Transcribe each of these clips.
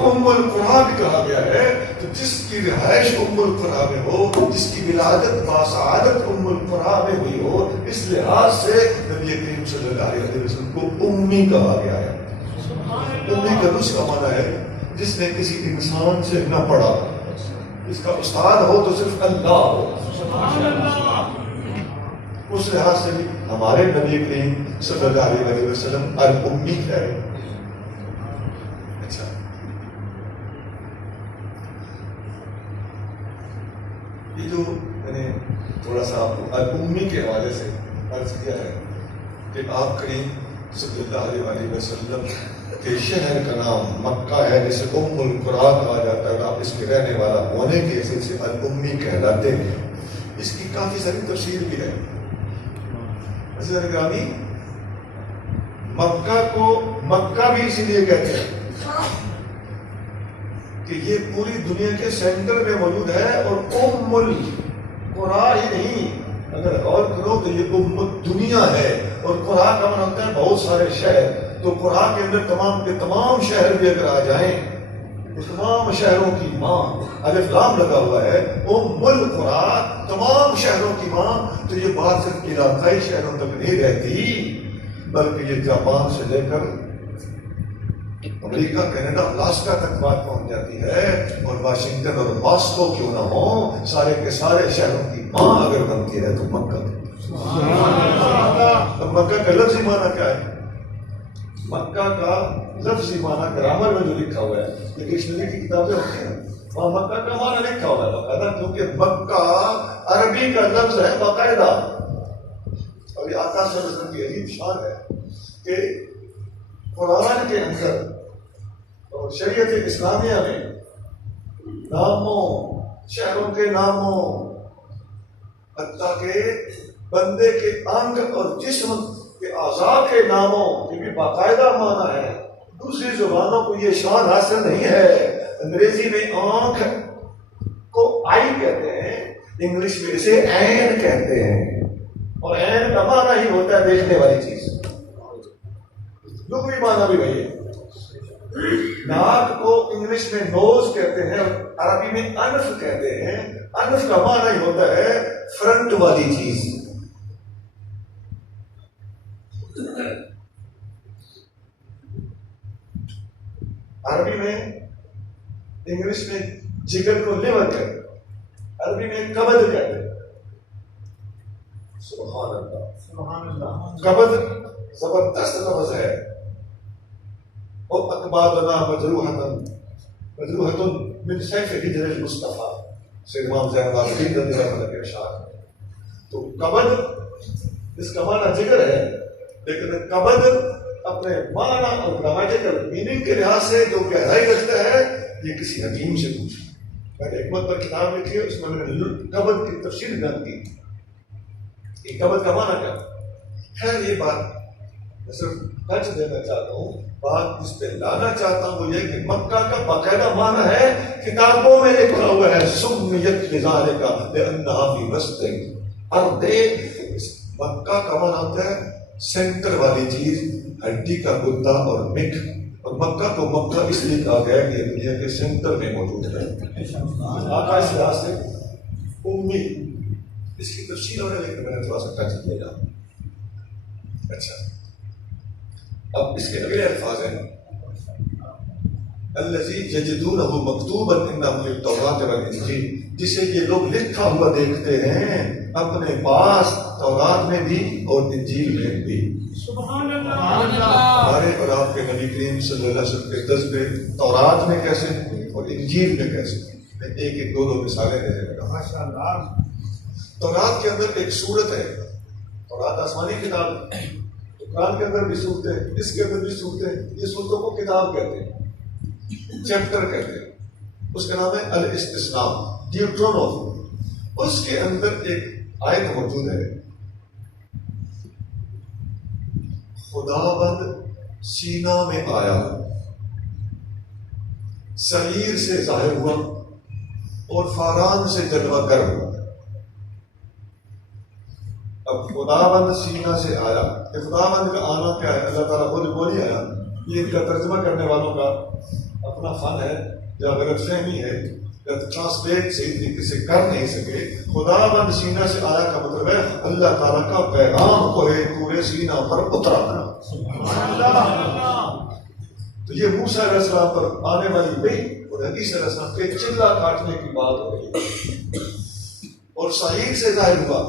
ام القرا بھی کہا گیا ہے، تو جس کی رہائش ام القرا میں ہو، جس کی ولادت باسعادت ام القرا میں ہوئی ہو، اس لحاظ سے نبی کریم صلی اللہ علیہ وسلم کو امی کہا گیا ہے۔ امی کا دوسرا معنی ہے جس نے کسی انسان سے نہ پڑھا، اس کا استاد ہو تو صرف اللہ ہو۔ اس لحاظ سے بھی ہمارے نبی کریم صلی اللہ علیہ وسلم الامی ہے۔ اچھا، یہ جو میں نے تھوڑا سا آپ کو الامی کے حوالے سے عرض کیا ہے کہ آپ کریم صلی اللہ علیہ وسلم کے شہر کا نام مکہ ہے، جسے ام القرا کہا جاتا ہے، آپ اس کے رہنے والا ہونے کی حیثیت سے الامی کہلاتے ہیں۔ اس کی کافی ساری تفسیر بھی ہے۔ گرامی، مکہ کو مکہ بھی اسی لیے کہتے ہیں کہ یہ پوری دنیا کے سینٹر میں موجود ہے، اور ام القرا ہی نہیں، اگر غور کرو تو یہ ام دنیا ہے، اور قرا کا معنی ہوتا ہے بہت سارے شہر، تو قرا کے اندر تمام کے تمام شہر بھی اگر آ جائیں تو تمام شہروں کی ماں، الف لام لگا ہوا ہے، ام القرا، تمام شہروں کی ماں، تو یہ بات صرف علاقائی شہروں تک نہیں رہتی، بلکہ یہ جاپان سے لے کر امریکہ، کینیڈا، الاسکا تک بات پہنچ جاتی ہے، اور واشنگٹن اور ماسکو کیوں نہ ہو، سارے کے سارے شہروں کی ماں اگر بنتی ہے تو مکہ۔ اب مکہ کا لفظی معنی کیا ہے؟ مکہ کا لفظی معنی گرامر میں جو لکھا ہوا ہے، یہ ڈکشنری کی کتابیں ہوتی ہیں، وہاں مکہ کا معنی لکھا ہوا ہے باقاعدہ، کیونکہ مکہ عربی کا لفظ ہے باقاعدہ۔ اور یہ آقا صلی اللہ علیہ وسلم کی عجیب شان ہے کہ قرآن کے اندر اور شریعت اسلامیہ میں ناموں، شہروں کے ناموں، حتیٰ کہ بندے کے انگ اور جسم کے اعضاء کے ناموں یہ بھی باقاعدہ معنی ہے۔ دوسری زبانوں کو یہ شان حاصل نہیں ہے۔ انگریزی میں آنکھ کو آئی کہتے ہیں، انگلش میں اسے عین کہتے ہیں، اور عین کا معنی ہی ہوتا ہے دیکھنے والی چیز، لغوی معنی بھی وہی ہے۔ ناک کو انگلش میں نوز کہتے ہیں، اور عربی میں انف کہتے ہیں، انف کا معنی ہی ہوتا ہے فرنٹ والی چیز۔ عربی میں، انگلش میں جگر کو لیور کہتے ہیں، عربی میں قبض کہتے ہیں۔ سبحان اللہ، سبحان اللہ، قبض زبردست لفظ ہے۔ اور اقبالنا مجروحۃ من سیف حجر المصطفیٰ، سے امام زین العابدین رضی اللہ عنہ کے اشعار۔ تو قبض اس کا معنی جگر ہے، لیکن قبض اپنے معنی اور گرامیٹیکل میننگ کے لحاظ سے جو گہرائی رکھتا ہے، یہ کسی حکیم سے پوچھیں۔ میں نے حکمت پر کتاب لکھی ہے، اس میں میں نے قبض کی تفسیر بیان کی۔ یہ قبض کا معنی کیا؟ خیر یہ بات میں صرف ٹچ دینا چاہتا ہوں، بات اس پہ لانا چاہتا ہوں وہ یہ کہ مکہ کا باقاعدہ معنی ہے، کتابوں میں لکھا ہوا ہے، سمیت لذالک لانہا فی وسط ارض۔ مکہ کا معنی ہوتا ہے سینٹر والی چیز، ہڈی کا گدا اور مٹ، اور مکہ کو مکہ اس لیے کہا گیا کہ یہ دنیا کے سینٹر میں موجود ہے۔ آقا اس لحاظ سے امی، اس کی تفصیل ہونے لیکن میں نے تھوڑا سا ٹچ کیا جا۔ اچھا، اب اس کے اگلے الفاظ ہیں الذی یجدونہ مکتوبا عندہم فی التوراۃ والانجیل، جسے یہ لوگ لکھا ہوا دیکھتے ہیں اپنے پاس تورات میں بھی اور انجیل میں بھی۔ سبحان اللہ۔ ہمارے اور آپ کے نبی کریم صلی اللہ علیہ وسلم کے جذبے تورات میں کیسے اور انجیل میں کیسے، میں ایک ایک دو مثالیں دینے لگا۔ ماشاء اللہ۔ تورات کے اندر ایک سورت ہے، تورات آسمانی کتاب ہے، قرآن کے اندر بھی صورتیں، اس کے اندر بھی صورتیں، یہ صورتوں کو کتاب کہتے ہیں، چیپٹر کہتے ہیں۔ اس کا نام ہے الاستثناء، ڈیوٹرونومی۔ اس کے اندر ایک آیت موجود ہے، خداوند سینا میں آیا، سعیر سے ظاہر ہوا اور فاران سے جلوہ گر ہوا۔ اب خداوند سینا سے آیا، یہ خداوند کا آنا کیا ہے؟ اللہ تعالیٰ خود بولی آیا، یہ ان کا ترجمہ کرنے والوں کا اپنا فن ہے یا غلط فہمی ہے یا ٹرانسلیٹ صحیح طریقے سے کر نہیں سکے. خدا بند سینہ سے آیا کا مطلب ہے اللہ تعالیٰ کا پیغام کو ہے پورے سینہ پر اترا. تو یہ موسیٰ علیہ السلام پر آنے والی وحی اور حدیث علیہ السلام کے چلا کاٹنے کی بات ہو رہی ہے. اور شہیر سے ظاہر ہوا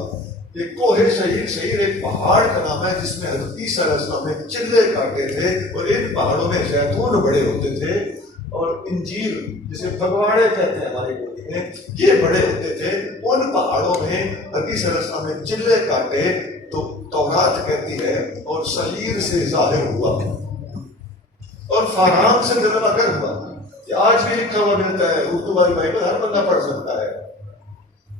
کہ کوہ شہیر، شہیر ایک پہاڑ کا نام ہے جس میں حضرت عیسیٰ علیہ السلام نے چلے کاٹے تھے اور ان پہاڑوں میں زیتون بڑے ہوتے تھے اور انجیر جسے پھگواڑے کہتے ہیں ہماری بولی میں یہ بڑے ہوتے تھے. ان پہاڑوں میں حدیث علیہ السلام نے چلے کاٹے تو تورات کہتی ہے اور شہیر سے ظاہر ہوا اور فاران سے جلوہ گر ہوا. کہ آج بھی لکھا ہوا ملتا ہے، اردو والی بائبل ہر بندہ پڑھ سکتا ہے.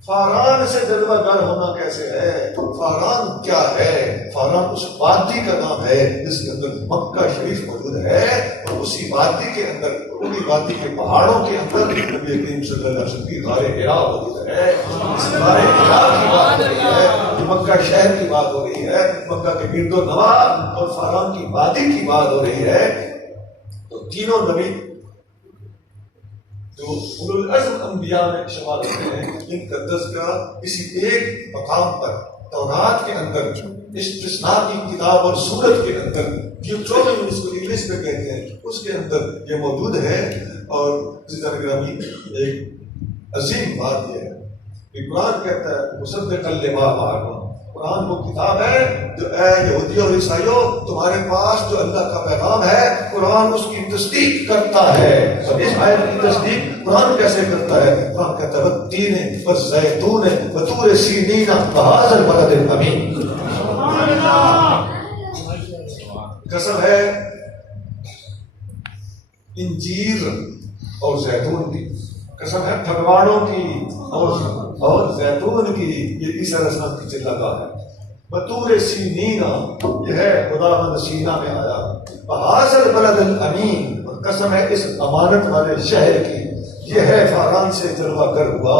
فاران سے جلوہ گر ہونا کیسے ہے؟ فاران کیا ہے؟ فاران اس وادی کا نام ہے جس کے اندر مکہ شریف موجود ہے اور اسی وادی کے اندر، انہی وادی کے پہاڑوں کے اندر نبی کریم صلی اللہ علیہ وسلم کی غار حرا موجود ہے. اس غار حرا کی بات ہو رہی ہے، مکہ شہر کی بات ہو رہی ہے، مکہ کے گرد و نواح اور فاران کی وادی کی بات ہو رہی ہے. تو تینوں نبی جو اولو العزم انبیاء میں شمار ہوتے ہیں، ان کا تذکرہ کسی ایک مقام پر تورات کے اندر استثناء کی کتاب اور سورت کے اندر ڈیوٹرونومی جس کو انگلش میں کہتے ہیں اس کے اندر یہ موجود ہے. اور عزیزان گرامی ایک عظیم بات یہ ہے کہ قرآن کہتا ہے مصدقا لما معکم، قرآن وہ کتاب ہے جو اے یہودیوں اور عیسائیوں تمہارے پاس جو اللہ کا پیغام ہے قرآن اس کی تصدیق کرتا ہے. اب اس آیت کی تصدیق قرآن کیسے کرتا ہے؟ قرآن کہتا ہے والتین والزیتون وطور سینین وہذا البلد الامین. قسم ہے انجیر اور زیتون کی، قسم ہے پھگواڑوں کی اور زیتون کی. یہ عیسیٰ علیہ السلام کی چلہ کا ہے. بطور سینینا یہ ہے خدا بند سینہ میں آیا. وہذا البلد الامین، اور قسم ہے اس امانت والے شہر کی، یہ ہے فاران سے جلوہ گر ہوا.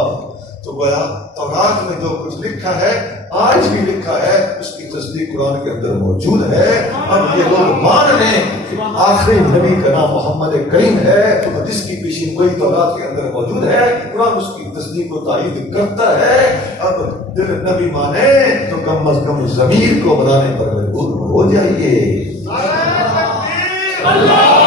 تو گویا تورات میں جو کچھ لکھا ہے آج بھی لکھا ہے اس کی تصدیق قرآن کے اندر موجود ہے. اب یہ لوگ مان لیں کہ آخری نبی کا نام محمد کریم ہے اور جس کی پیشین گوئی تورات کے اندر موجود ہے، قرآن اس کی تصدیق و تائید کرتا ہے. اب دل نبی مانے تو کم از کم ضمیر کو بنانے پر مجبور ہو جائیے. اللہ